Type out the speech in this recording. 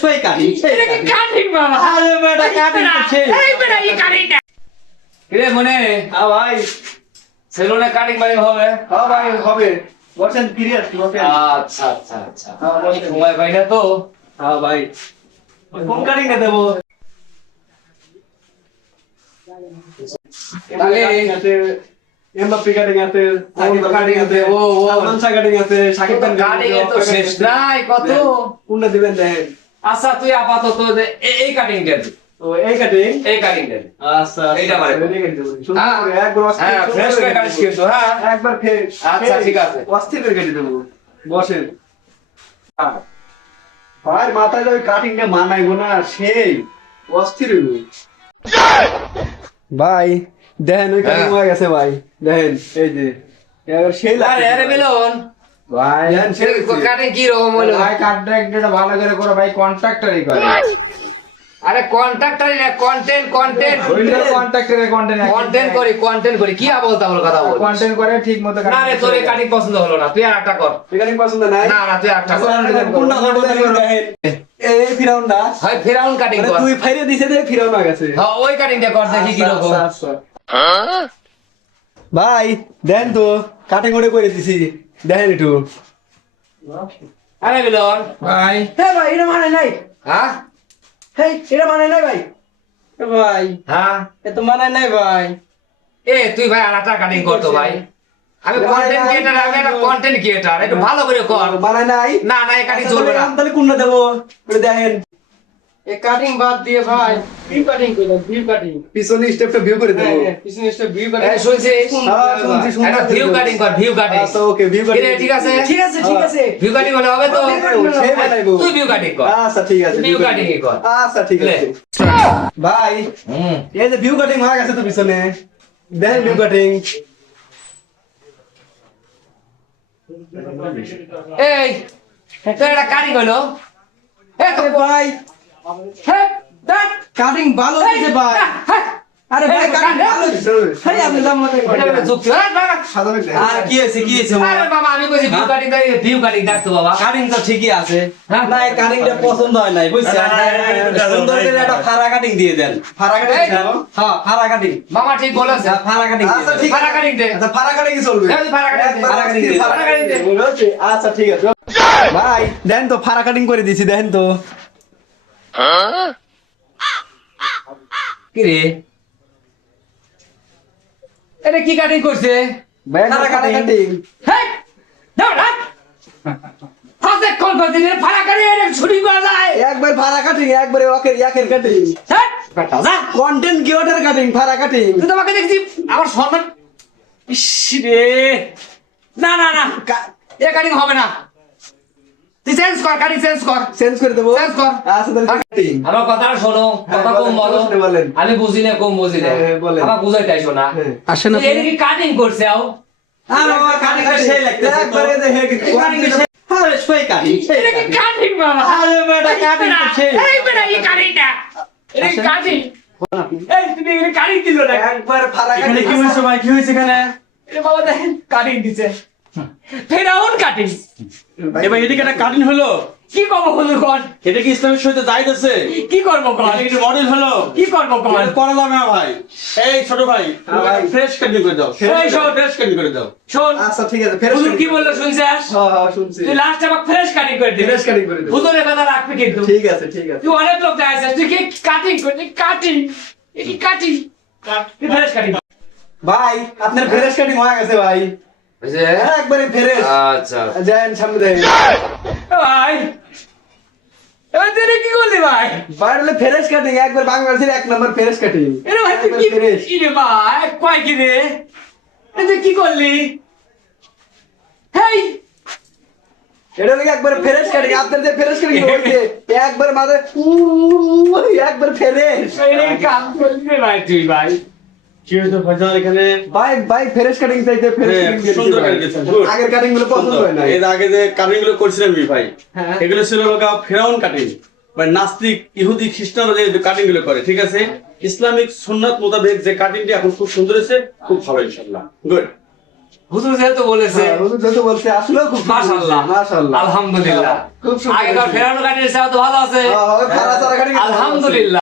সেই কাটিং এটা কি কাটিং বাবা? আরে বেটা কাটিং তো সেই এই বেটা এই কাটিংটা কিরে মনে হ্যাঁ ভাই সেলুনে কাটিং বাড়ি হবে? হ্যাঁ ভাই হবে বসেন ফিরে আসছি বসেন আচ্ছা আচ্ছা আচ্ছা সময় পাই না তো। হ্যাঁ ভাই কোন কাটিং এ দেবো তাহলে আছে এমবাপ্পে কাটিং আছে সাকিব কাটিং আছে ও ও সালমান শাহ কাটিং আছে সাকিব খান কাটিং এর তো শেষ নাই কত। কোনটা দিবেন দেখেন আচ্ছা তুই আপাতত যে এই কাটিং দে, তো এই কাটিং এই কাটিং দে। আচ্ছা এইটা মানে। রেডি করে দেবো সুন্দর করে একবার অস্থির হ্যাঁ ফ্রেশ করে কাটিস কিন্তু হ্যাঁ। একবার ফ্রেশ আচ্ছা, ঠিক আছে। অস্থির করে কেটে দেবো বসেন ভাই মাথায় ওই কাটিংটা মানাইবো না সেই অস্থির হইব ভাই দেখেন ওই কাটিং হয়ে গেছে ভাই দেখেন এই যে এবার সেই আরে আরে মিলন ভাই দেখেন সেই কাটিং কি রকম হলো? ভাই কন্ট্রাক্টরটা ভালো করে করো ভাই কন্ট্রাক্টরই করে আরে কন্ট্রাক্টর না কন্টেন্ট কন্টেন্ট কন্ট্রাক্টরে কন্টেন্ট করি কি বলতা বল কথা বল। কন্টেন্ট করে ঠিক মতো না রে তোর এই কাটিং পছন্দ হলো না, তুই আর একটা কর। কাটিং পছন্দ নাই না না তুই একটা কর। কোনটা করবো দেখেন এই ফিরাউন্ডা হয় ফেরাউন কাটিং মানে কর। তুই ফাইরে দিছে দে ফিরাউন হয়ে গেছে হ্যাঁ ওই কাটিংটা কর দেখি কি রকম। আচ্ছা, আচ্ছা। ভাই দেন তো কাটিং করে দিছি দেখেন একটু আরে মিলন ভাই হ্যাঁ ভাই এটা মানে নাই হ্যাঁ হেই এটা মানে নাই ভাই ভাই হ্যাঁ এ তো মানে নাই ভাই এ তুই ভাই আর একটা কাটিং কর তো ভাই। আমি কন্টেন্ট ক্রিয়েটর, আমি একটা কন্টেন্ট ক্রিয়েটর, একটু ভালো করে কর। মানে নাই না না এই কাটিং চলবে না। তাহলে কোনটা দেবো এটা দেখেন এই কাটিং বাদ দিয়ে ভাই ভিউ কাটিং করো ভিউ কাটিং পিছনে স্টেপটা ভিউ করে দেবো পিছনে একটা ভিউ কাটিং এই শুনছিস? হ্যাঁ, শুনছি, শুনছি। একটা ভিউ কাটিং কর, ভিউ কাটিং। আচ্ছা ওকে ভিউ কি রে, ঠিক আছে? ঠিক আছে ঠিক আছে ভিউ কাটিং হলে হবে তো? সেই বানাইবো। তুই ভিউ কাটিং কর। আচ্ছা ঠিক আছে ভিউ কাটিং কর। আচ্ছা ঠিক লে। আছে ভাই এই যে ভিউ কাটিং হয়ে গেছে তো পিছনে দেখেন ভিউ কাটিং এই তোর একটা কাটিং হলো। এ তো ভাই হ্যাঁ দেখ কাটিং ভালো হয়েছে ভাই আরে ভাই কাটিং ভালো হয়েছে ভাই আপনি দাম মনে এটা যুক্তি আর কি হয়েছে আরে বাবা আমি কইছি ভিউ কাটিং দাই, ভিউ কাটিং ডাকতো বাবা। কাটিং তো ঠিকই আছে হ্যাঁ? না এই কাটিংটা পছন্দ হয় নাই বুঝছেন সুন্দর করে একটা ফাড়া কাটিং দিয়ে দেন ফাড়া কাটিং এই, হ্যাঁ ফাড়া কাটিং মামা ঠিক বলেছে। ফাড়া কাটিং আচ্ছা, ঠিক ফাড়া কাটিং দে। আচ্ছা ফাড়া কাটিং চলবে এই ফাড়া কাটিং দে। ফাড়া কাটিং দিয়ে ফাড়া কাটিং দে। বলছে আচ্ছা ঠিক আছে ভাই দেন তো ফাড়া কাটিং করে দিছি দেখেন তো কি রে এটা কি কাটিং করছে? ফাড়া কাটিং হ্যাঁ দাও না ফাসে কল করে দিলে ফাড়া কাটিং এটা ছুরি করা যায়। একবার ফাড়া কাটিং একবারে একের কাটিং হ্যাঁ কাটা যা। কন্টেন্ট ক্রিয়েটর কাটিং ফাড়া কাটিং তুই তো আমাকে দেখছি আমার সম্মান। ইস রে না না না এ কাটিং হবে না, তুই চেঞ্জ কর, কাটিং চেঞ্জ কর। চেঞ্জ করে দেবো চেঞ্জ কর। আচ্ছা তাহলে কাটিং আমার কথা শোনো, কথা কম বলো। বলেন আমি বুঝি না, কম বুঝি না, হ্যাঁ, বলেন। আমার বুঝাইতে শোনা। আসেন তুই এদিকে কাটিং করছে আও। আরে বাবা কাটিং সেই লাগতেছে একবারে দেখে কাটিং আরে সেই কাটিং এটা কি কাটিং বাবা? আরে বেটা কাটিং তো সেই এই বেটা এই কাটিংটা এটা কি কাটিং? এই তুমি এখানে কাটিং দিলো না একবার ফাড়া কাটিং কি হয়েছে ভাই, কি হয়েছে এখানে? এটা বাবা দেখেন কাটিং দিছে, ফেরাউন কাটিং। এবার এদিকে একটা কাটিং হলো, কি করবো বলুন কর, এটা কি ইসলামের সহিত যাইতেছে? কি করবো কর, এটা কি মডেল হলো? কি করবো কর? এটা করা যাবে না ভাই। এই ছোট ভাই, ভাই। ফ্রেশ কাটিং করে দাও, এই সব ফ্রেশ কাটিং করে দাও। শোন আচ্ছা ঠিক আছে ফেরত হুজুর কি বললো শুনছিস? হ্যাঁ শুনছি তুই লাস্ট আবার ফ্রেশ কাটিং করে দিবি, ফ্রেশ কাটিং করে দেব হুজুরের কথা রাখবি কিন্তু। ঠিক আছে ঠিক আছে তুই অনেক লোক দেখাচ্ছিস, তুই কি কাটিং করছিস? কাটিং এ কি কাটিং? তুই ফ্রেশ কাটিং। ভাই আপনার ফ্রেশ কাটিং হয়ে গেছে ভাই বুঝছে? একবারে ফ্রেশ আচ্ছা যান সামনে দেখেন ভাই এবার তুই এটা কি করলি ভাই? ভাই বলে ফ্রেশ কাটিং একবার বাংলাদেশের এক নম্বর ফ্রেশ কাটিং এটা ভাই তুই কি রে ভাই, কয় কি রে, এটা তুই কি করলি? হেই এটা লাগে একবার ফ্রেশ কাটিং আপনার যে ফ্রেশ কাটিং হইছে একবার মাঝে একবার ফ্রেশ এটা কাম করলি রে ভাই তুই ভাই। কি হয়েছে ফয়সাল এখানে? ভাই ফ্রেশ কাটিং চাইতে ফ্রেশ হ্যাঁ, কাটিং সুন্দর কাটিং দিয়েছেন, good. আগের কাটিং গুলো পছন্দ হয় না এর আগে যে কাটিং গুলো করছিলাম ভাই, হ্যাঁ। এগুলো ছিল লোকা ফেরাউন কাটিং, মানে নাস্তিক ইহুদি খ্রিস্টানরা যে কাটিং গুলো করে, ঠিক আছে? ইসলামিক সুন্নাত মোতাবেক যে কাটিংটি এখন খুব সুন্দর হয়েছে, খুব ভালো ইনশাআল্লাহ, গুড। হুজুর যেহেতু বলেছে হ্যাঁ, হুজুর যত বলছে আসলেও খুব সুন্দর হয়েছে। মাশাআল্লাহ মাশাআল্লাহ। আলহামদুলিল্লাহ খুব সুন্দর আগেকার হয়েছে। ফেরানো কাটির সাথে ভালো আছে হ্যাঁ, ফেরা চারা কাটিং আলহামদুলিল্লাহ